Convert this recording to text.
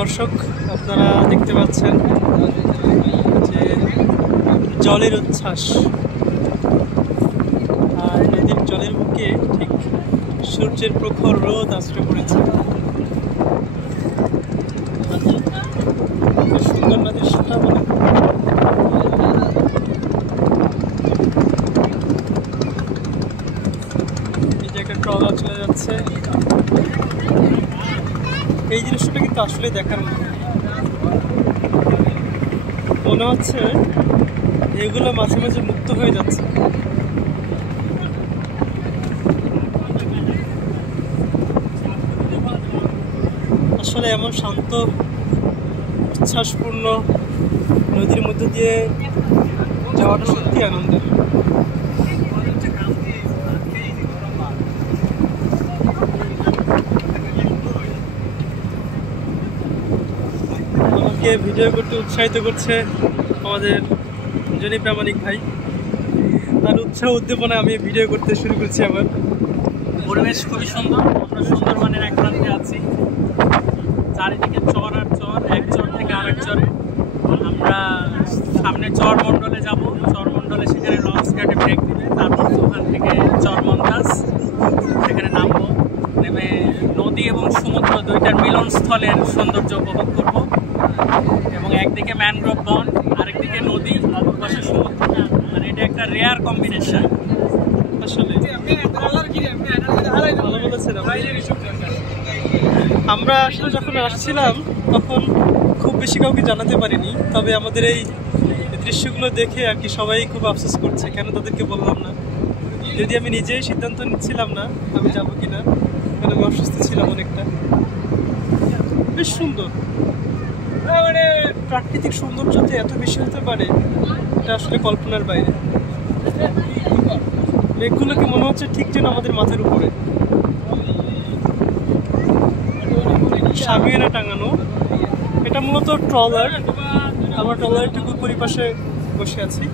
দর্শক, আপনারা দেখতে পাচ্ছেন যে জলের উচ্ছ্বাস, আর নদীর জলের বুকে ঠিক সূর্যের প্রখর রোদ আশ্রয় পড়েছে। সুন্দর না দৃশ্যটা বলে। এই যে একটা ট্রলার চলে যাচ্ছে, এই জিনিসটা কিন্তু আসলে দেখার মনে হচ্ছে এগুলো মাঝে মাঝে মুক্ত হয়ে যাচ্ছে। আসলে এমন শান্ত উচ্ছ্বাসপূর্ণ নদীর মধ্যে দিয়ে যাওয়াটা সত্যি আনন্দের। আমাকে ভিডিও করতে উৎসাহিত করছে আমাদের জনি প্রামাণিক ভাই। তার উৎসাহ উদ্দীপনায় আমি ভিডিও করতে শুরু করছি। আবার পরিবেশ খুবই সুন্দর। আমরা সুন্দরবনের এক প্রান্তে আছি, চারিদিকে চর আর চর, এক চর থেকে আরেক চরে। আমরা সামনে চরমণ্ডলে যাব, চরমণ্ডলে সেখানে লঞ্চ ঘাটে ব্রেক দিবে, তারপর ওখান থেকে চরমন্দাজ সেখানে নামবো, নেমে নদী এবং সমুদ্র দুইটার মিলনস্থলের সৌন্দর্য উপভোগ করব। এবং একদিকে ম্যানগ্রোভ বন, আরেকদিকে নদী, অপর পাশে সমুদ্র। মানে এটা একটা রেয়ার কম্বিনেশন। আসলে ভালো বলেছেন। আমরা আসলে যখন আসছিলাম তখন খুব বেশি কাউকে জানাতে পারিনি, তবে আমাদের এই দৃশ্যগুলো দেখে আর কি সবাই খুব আফসোস করছে কেন তাদেরকে বললাম না। যদি আমি নিজেই সিদ্ধান্ত নিচ্ছিলাম না আমি যাবো কিনা, কারণ আমি অসুস্থ ছিলাম অনেকটা। বেশ সুন্দর, মানে প্রাকৃতিক সৌন্দর্যতে এত বেশি হতে পারে এটা আসলে কল্পনার বাইরে। মেঘগুলোকে মনে হচ্ছে ঠিক যেন আমাদের মাথার উপরে সামিয়ানা টাঙানো। এটা মূলত ট্রলার। আমরা ট্রলারের ঠিক পরিপাশে বসে আছি।